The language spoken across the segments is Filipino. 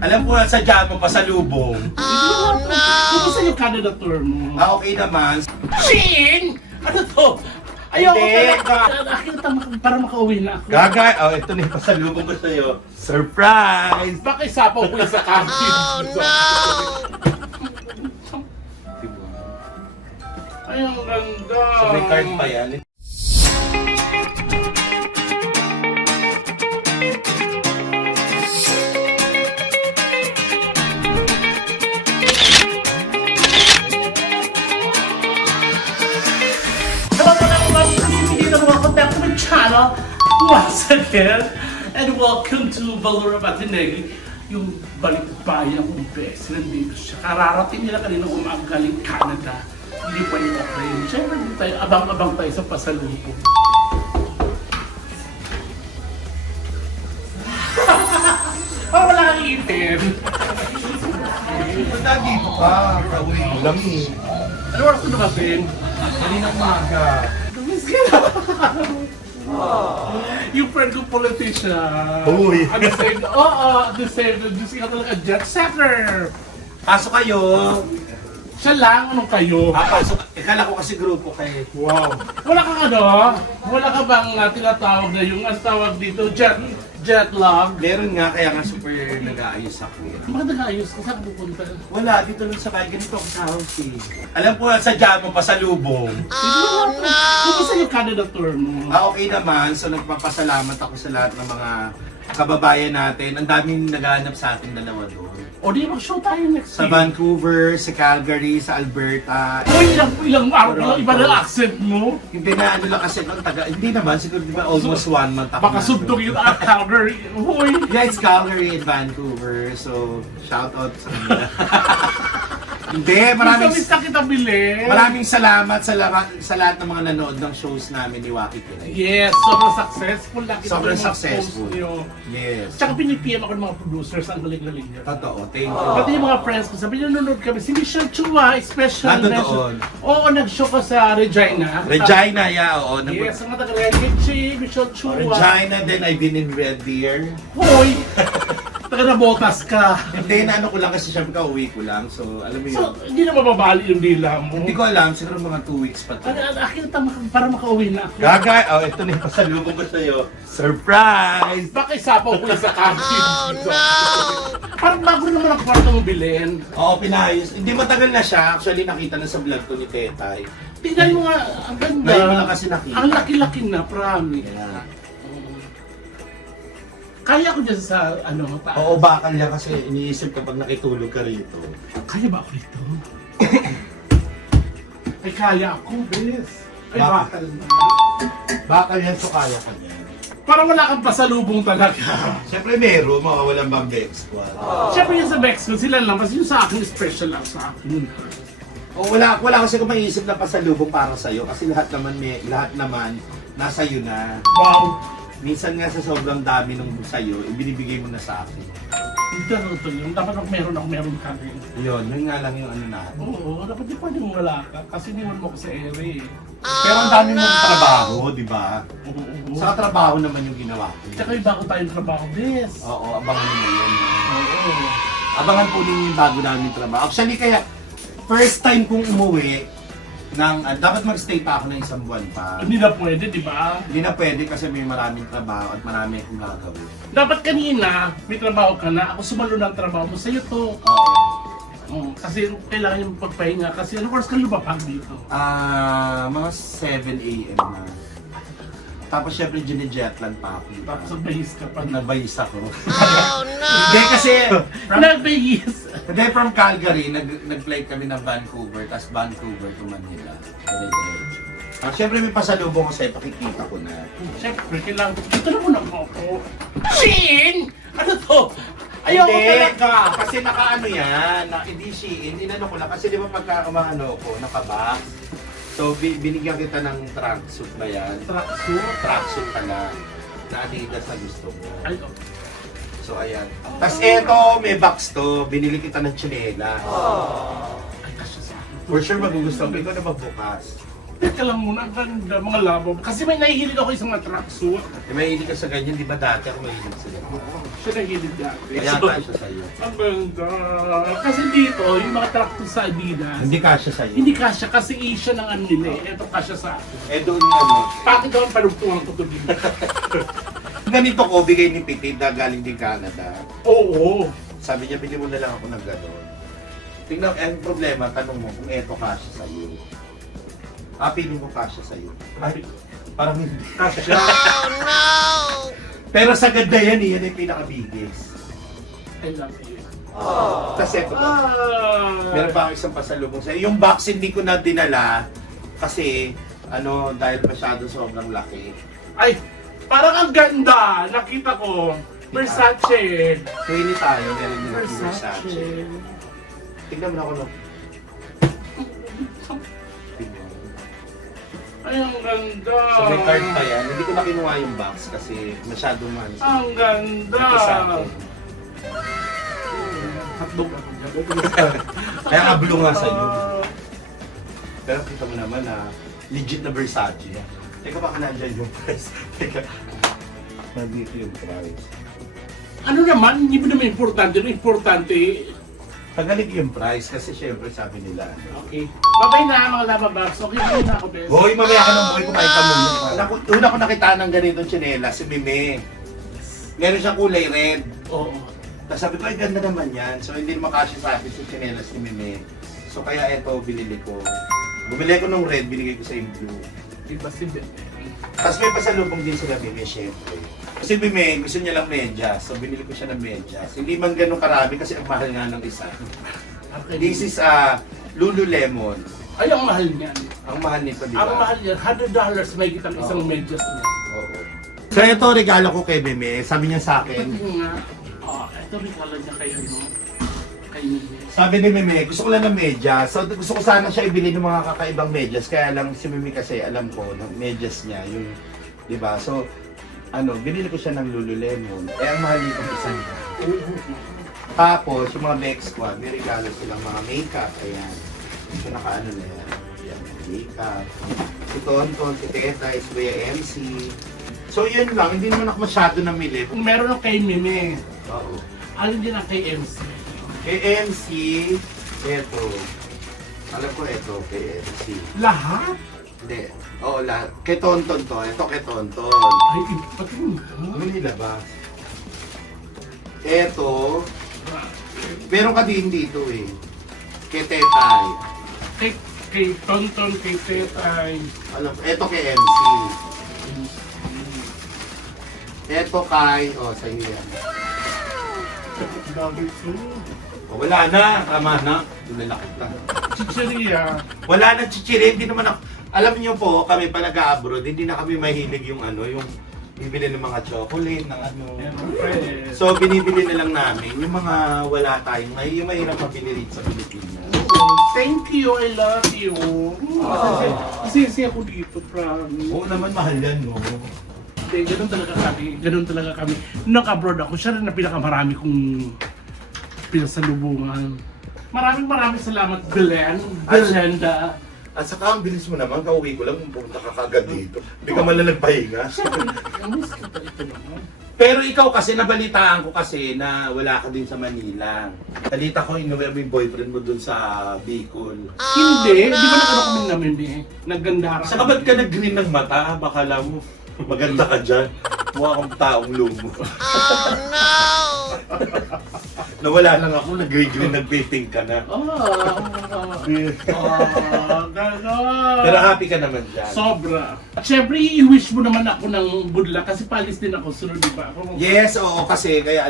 Alam ko, sadya mo pasalubong. Oh, no! Kumusta yung Canada tour mo? Okay naman. Shin! Ano to? Ayoko Hindi, talaga. Nakita para makauwi na ako. Gaga, oh, ito na yung pasalubong ko sa'yo. Surprise! Baka isapaw ko yung sa kantin. Oh, no! Ay, ang ganda. So may card pa yan. Channel once again, and welcome to Valora Batinegi, yung balikbayan kong best. Nandito siya. Kararating nila kanina umagaling Canada. Hindi pa yung okay. Siyempre, tayo, abang-abang tayo sa pasalubong. Oh, wala kang itin. Punta dito ka. Kauwi mo lang eh. Ano oras ko dumating? Kaninang umaga. Dumis ka na. Yung friend ko politician. Uy. At the same, at the same, Diyos ka talaga jet setter. Pasok kayo. Siya lang, anong kayo? Pasok. Kala ko kasi grupo kayo. Wow. Wala kang ano? Wala ka bang tinatawag na yung, ang tawag dito, jet lag? Meron nga, kaya nga super nag-aayos ako. Bakit nag-ayos ka? Saan ka pupunta? Wala, dito lang sa bahay. Ganito ako sa house eh. Alam ko, sadya mo pasalubong. Oh, no! Kumusta yung Canada tour mo? Okay naman. So nagpapasalamat ako sa lahat ng mga kababayan natin. Ang daming naghahanap sa ating dalawa doon. O di mag-show tayo next Sa week. Vancouver, sa Calgary, sa Alberta. Uy, ilang araw, iba na accent mo. Hindi na ano lang kasi nung taga, hindi naman, siguro di ba almost 1 month ako Baka na suntok doon. yung Calgary. Uy. Yeah, it's Calgary and Vancouver. So, shout out sa kanila. Hindi, Miss na kita bilhin. maraming salamat sa lahat ng mga nanood ng shows namin ni Waki Kiray. Yes, sobrang successful. Nakita Sobrang ko yung mga successful. post niyo. Yes. Tsaka pinipm ako ng mga producers, ang galing-galing niya. Totoo, thank you. Pati yung mga friends ko, sabi nanonood kami, si Michelle Chua, special Nandun mention. doon. Oo, nag-show ka sa Regina. Regina, yeah, oo. Yes, ang mga taga-Regina, Michelle Chua. Regina, then I've been in Red Deer. Hoy! Taga-Nabotas ka. Hindi, na ano ko lang kasi syempre kauwi ko lang. So, alam mo yun. So, hindi na mababali yung dila mo. Hindi ko alam, siguro mga 2 weeks pa to. Akin para makauwi na ako. Gaga, oh, ito na yung pasalubong ko sa'yo. Surprise! Baka isapaw ko yung sa kantin. Oh, no! Parang bago naman ang kwarto mo bilhin. Oo, pinayos. Hindi matagal na siya. Actually, nakita na sa vlog ko ni Tetay. Tingnan mo nga, ang ganda. Ngayon mo lang kasi nakita. Ang laki-laki na, promise. Yeah. Kaya ko dyan sa, taas. Oo, bakal yan kasi iniisip kapag nakitulog ka rito. Kaya ba ako dito? Ay, kaya ako, bes. Ay, Bakit? bakal na. Bakal yan, so kaya ka niyan. Parang wala kang pasalubong talaga. Siyempre meron, mawawalan bang Bex Squad. Siyempre yung sa Mexico, sila lang. Kasi yung sa akin, special lang sa akin. O wala kasi kung maiisip na pasalubong para sa'yo kasi lahat naman nasa iyo na. Wow! Minsan nga sa sobrang dami nung sa'yo, ibinibigay mo na sa akin. Ito yun. Dapat meron ka rin. Yun nga lang yung ano natin. Oo, dapat di pwedeng wala ka. Kasi niwan mo ko sa ere. Pero ang dami mong trabaho, di ba? Oo. Sa trabaho naman yung ginawa ko. Tsaka yung bago tayong trabaho, bes. Oo, abangan mo yun. Oo. Abangan po ninyo yung bago namin trabaho. Actually, kaya first time kong umuwi, dapat mag-stay pa ako ng 1 buwan pa. Hindi na pwede, di ba? Hindi na pwede kasi may maraming trabaho at marami akong gagawin. Dapat kanina, may trabaho ka na. Ako sumalo ng trabaho mo. Sa'yo to. Oo. Kasi kailangan yung pagpahinga. Kasi ano oras ka lumapag dito? Mga 7 a.m. na. Tapos syempre gine-jetlag pa ako. Tapos nagbahis ka pa. Pag nabayis ako. Oh, no! Hindi kasi Nagbahis! from Calgary, nag-flight kami ng Vancouver, tapos Vancouver to Manila. Diretso. Syempre may pasalubong ko sa'yo, pakikita ko na. Siyempre, kailangan. Dito na muna ako. Shin! Ano to? Ayoko Hindi, talaga. kasi naka-ano yan, hindi Shein, inano ko lang. Kasi di ba pagka umano ko, naka-box. So, binigyan kita ng tracksuit ba yan? Tracksuit? Tracksuit pala. Na Adidas na gusto mo. Ay, okay. So, ayan. Tapos eto, may box to. Binili kita ng tsinela. Ay, kasya sa akin. For sure magugustuhan ko. Ikaw na magbukas. Teka lang muna, ang ganda, mga labo. Kasi may nahihilig ako isang mga tracksuit. Eh, mahilig ka sa ganyan, di ba dati ako mahilig sa ganyan? Siya nahihilig dati. Kaya kasya sa'yo. Ang ganda. Kasi dito, yung mga tracksuit sa Adidas, Hindi kasya sa'yo. hindi kasya kasi Asia ng ano nila eh. Ito kasya sa akin. Eh doon ano, Bakit daw ang panugtungan ko ito dito? ganito ko, bigay ni Petit na galing din Canada. Oo. Sabi niya, bili mo na lang ako ng gano'n. Tingnan, ang problema, tanong mo kung eto kasya sa'yo. Piling mo kasya sa'yo. Ay, parang hindi. Kasya. Oh no! Pero sa ganda yan, yan yung pinaka-biggest. I love you. Tapos eto pa. Meron pa ako isang pasalubong sa'yo. Yung box hindi ko na dinala kasi dahil masyado sobrang laki. Ay, parang ang ganda. Nakita ko. Versace. Twinny tayo, meron din ako Versace. Versace. Tignan mo na ako, no? Tignan mo. Ay, ang ganda. So may card pa yan. Hindi ko na kinuha yung box kasi masyadong man. Ang ganda. Ito sa akin. Hotdog ako dyan. Kaya ablo nga sa'yo. Pero kita mo naman na legit na Versace. Teka baka nandyan yung price. Teka. Nandito yung price. Ano naman, hindi mo naman importante. Ang importante, Tagalig yung price kasi syempre sabi nila. okay. Babay na mga labababs. Okay, babay na ako, bes. Hoy, mamaya ka ng buhay, kumain ka muna. Una ko nakita ng ganitong tsinela, si Mime. Meron siyang kulay red. Oo. Tapos sabi ko, ay ganda naman yan. So hindi makasya sa akin si tsinelas ni Mime. So kaya eto, binili ko. Bumili ko ng red, binigay ko sa yung blue. Iba si Ben. Tapos may pasalubong din sila Mime, syempre. Kasi Mime, gusto niya lang medyas. So binili ko siya ng medyas. Hindi man ganun karami kasi ang mahal nga ng isa. Okay. This is Lululemon. Ay, ang mahal niyan. Ang mahal nito, di ba? Ang mahal niyan, $100 may kitang isang Oo. medyas niya. Oo. So ito, regalo ko kay Mime. Sabi niya sa akin, Pati nga, ito rin kala niya kay kay Mimi. sabi ni Mime, gusto ko lang ng medyas. So gusto ko sana siya ibili ng mga kakaibang medyas. Kaya lang si Mime kasi alam ko, ng medyas niya, yung, di ba? So, binili ko siya ng Lululemon. Eh, ang mahal nito isang. Tapos, yung mga next one, may regalo silang mga makeup. Ayan. So, nakaano na yan. Ayan, makeup. Si Tonton, si Teta, si Kuya MC. So, yun lang. Hindi naman ako masyado namili. Kung meron ng kay Mimi, Oo. alin din ang kay MC. Kay MC, eto. Alam ko eto, kay MC. Lahat? Hindi. Oo, lahat. Kay Tonton to. Ito kay Tonton. Ay, pati nga. Ano nilabas? Eto. Meron ka din dito eh. Kay Tetay. Kay Tonton, kay Tetay. Alam ko, eto kay MC. Eto kay, sa iyo yan. Dami ito. Wala na, tama na. Lalakit lang. Chicheria. Wala na chichiri, hindi naman ako. Alam niyo po, kami pa nag-abroad, hindi na kami mahilig yung yung bibili ng mga chocolate, ng Siyempre. So, binibili na lang namin yung mga wala tayong, yung mahirap mabili rito sa Pilipinas. Thank you, I love you. Kasi ako dito, promise. Oo naman, mahal yan, no? Hindi, ganun talaga kami. Ganun talaga kami. Nung abroad ako, siya rin na pinakamarami kong pinasalubungan. Maraming salamat, Belen. Belenda. At saka ang bilis mo naman, kauwi ko lang, pumunta ka kagad dito. Hindi ka man lang nagpahinga. Miss kita ito naman. Pero ikaw kasi, nabalitaan ko kasi na wala ka din sa Manila. Balita ko, inuwi mo yung boyfriend mo dun sa Bicol. Hindi, di ba nakano kami namin eh. Naggandara. Saka ba't ka nag-green ng mata? Baka alam mo, maganda ka dyan. Mukha kang taong lumo. Oh no! Nawala lang ako, nag-green, nag-pink ka na. Gano'n. Pero happy ka naman dyan. Sobra. At syempre, i-wish mo naman ako ng good luck kasi palis din ako, sunod di ba? Yes, oo, kasi kaya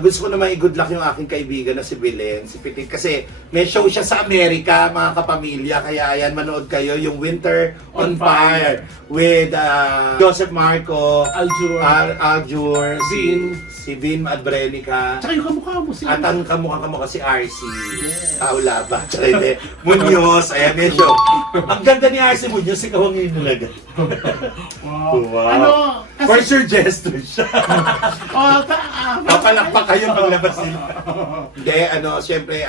gusto ko naman i-good luck yung aking kaibigan na si Belen, si Petit, kasi may show siya sa Amerika, mga kapamilya, kaya yan, manood kayo, yung Winter on Fire, with Joseph Marco, Aljur, si Vin Adbrenica, Tsaka yung kamukha mo, at ang kamukha si RC, Aulaba, tsaka hindi, Munoz, ayan, may show. Ang ganda ni RC Munoz, ikaw ang inulaga. Wow. Wow. Ano, For sure, gesture siya. Papalakpak kayo paglabas nila. Hindi, siyempre,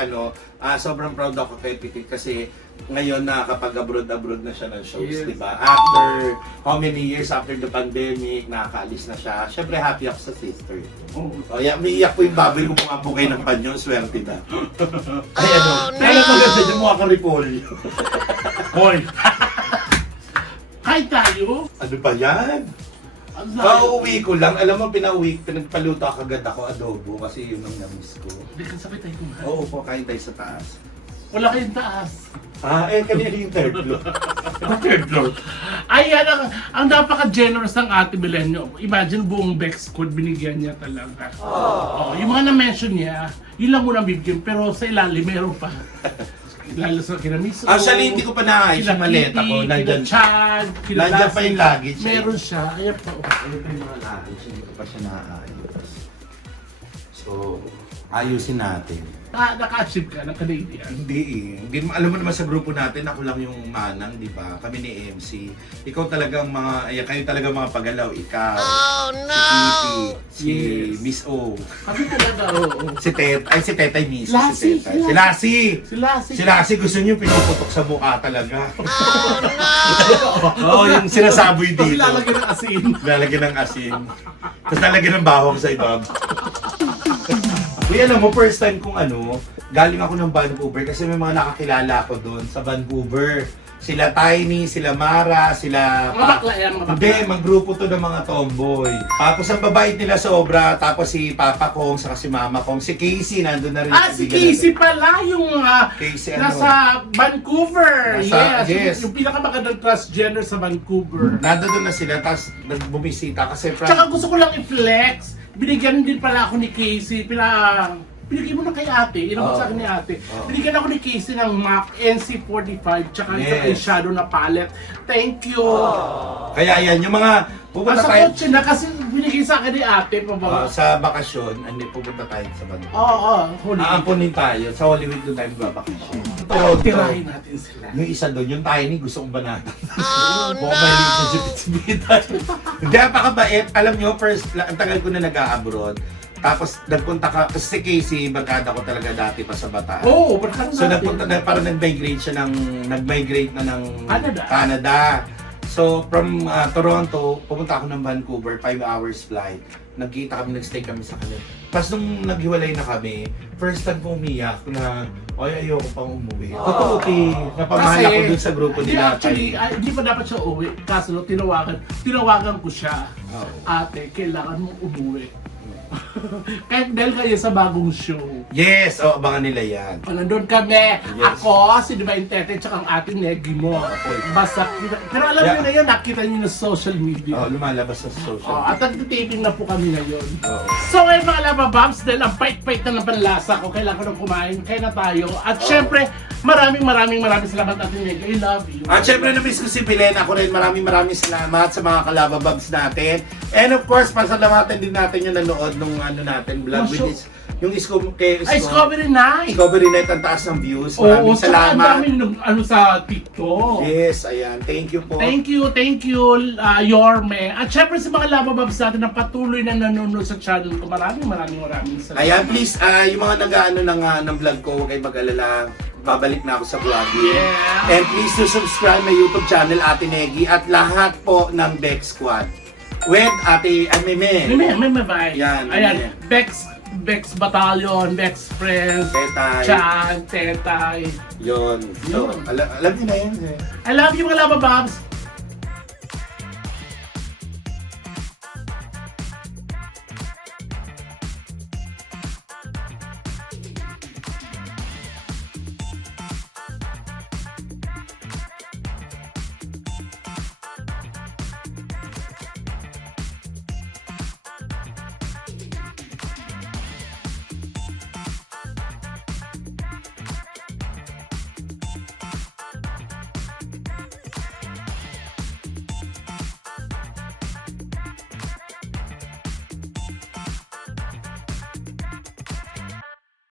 sobrang proud ako kay Pitit kasi ngayon nakakapag-abroad na siya ng shows, Yes. di ba? After how many years after the pandemic, nakakaalis na siya. Siyempre, happy ako sa sister. Oh. Umiiyak po yung baboy ko pumapukay ng panyo, swerte na. Ay, Oh, kaya no. maganda dyan, mukha kang repolyo. Hoy! Kahit tayo? Ano ba yan? Ang layo. Pauwi ko lang. Alam mo, pinagpaluto kagad ako adobo kasi yun ang namiss ko. Hindi ka sabay tayo kumain. Oo po, kain tayo sa taas. Wala kayong taas. Kanina yung third floor. Third floor. Ayan, ang napaka-generous ng Ate Belenyo. Imagine buong Bex Squad binigyan niya talaga. Oh, yung mga na-mention niya, yun lang muna bibigyan. Pero sa ilalim, meron pa. Lalo sa kinamiso. Actually, hindi ko pa naayos yung maleta ko. Nandyan. Chad, Nandyan pa yung luggage. Meron siya. Ayan pa. Oh. Ano pa yung mga luggage? Hindi ko pa siya naayos. So, ayusin natin. Naka-achieve ka ng Canadian. Hindi eh. Hindi, alam mo naman sa grupo natin, ako lang yung manang, di ba? Kami ni MC. Ikaw talagang kayo talagang mga pagalaw. Ikaw, Oh, si no. Kitty, si Yes. Miss O, Kami talaga, oo. si Tetay mismo. Lassie, Si Tetay. Si Lassie! Si Si Lassie gusto niyo pinuputok sa mukha talaga. Oh, no. Oo, yung sinasaboy Tapos dito. lalagyan ng asin. Lalagyan ng asin. Tapos lalagyan ng bawang sa ibab. Uy, alam mo, first time kong galing ako ng Vancouver kasi may mga nakakilala ako doon sa Vancouver. Sila Tiny, sila Mara, sila... Mga bakla yan, mga bakla. Hindi, magrupo to ng mga tomboy. Tapos ang babait nila sobra, tapos si Papa Kong, saka si Mama Kong. Si Casey, nandun na rin. Si Casey pala, yung Casey, nasa Vancouver. Yes. Yung pinakamagandang transgender sa Vancouver. Nandun na sila, tapos nagbumisita kasi... Tsaka gusto ko lang i-flex. Binigyan din pala ako ni Casey. Binigyan mo na kay ate. Inabot sa akin ni ate. Binigyan ako ni Casey ng MAC NC45 tsaka isang Yes. eyeshadow na palette. Thank you. Kaya yan, yung mga pupunta Nasa tayo kotse na kasi binigay sa akin ni ate. Pababa. sa bakasyon, pupunta tayo sa Vancouver. Oo, huli. Aampunin tayo. Sa Holy Week doon tayo magbabakasyon. Tirahin natin sila. Yung isa doon, yung Tiny, gusto kong banatan. Oh, Baka may relationship Hindi, napakabait. Alam nyo, ang tagal ko na nag-a-abroad. Tapos nagpunta kasi si Casey, barkada ko talaga dati pa sa Bataan. Oo, barkada So natin. nagpunta na, parang nag-migrate na ng Canada. So from Toronto, pumunta ako ng Vancouver, 5 hours flight. Nagkita kami, nagstay kami sa kanila. Tapos nung naghiwalay na kami, first time ko umiyak na, ay ayoko pang umuwi. Totoo, napamahal ako dun sa grupo Hindi, nila. actually, hindi pa dapat siya uwi. Kaso tinawagan ko siya. Oo. Ate, kailangan mong umuwi. Kahit dahil kayo sa bagong show. Yes, abangan nila yan. Nandun kami. Yes. Ako, si Divine Tete, tsaka ang ating Negi mo. Basta, pero alam niyo na yun, nakita niyo na sa social media. Lumalabas sa social. At nag-taping na po kami ngayon. Oo. So ngayon mga Labababs, dahil ang pait-pait na ng panlasa ko, kailangan ko nang kumain, kaya na tayo. At syempre, maraming salamat natin Negi. I love you. At syempre na-miss ko si Belen. Ako rin maraming salamat sa mga kalabababs natin. And of course, pasalamatan din natin yung nanood nung natin, vlog with this, yung Discovery Night! Discovery Night, ang taas ng views. Oo, Maraming salamat. Ang daming sa TikTok. Yes, ayan. Thank you po. Thank you, Yorme. At syempre sa mga Labababs natin na patuloy na nanonood sa channel ko, maraming salamat. Ayan, please, yung mga ng vlog ko, huwag kayong mag-alala. Babalik na ako sa vlogging. Yeah. And please to subscribe my YouTube channel, Ate Negi, at lahat po ng Bex Squad. With Ate Meme. May vibe. Yan, Ayan, Bex Battalion, Bex Friends, Tetay. Chan, Tetay. Yun. So, Yun. alam niyo na yun. I love you mga Labababs!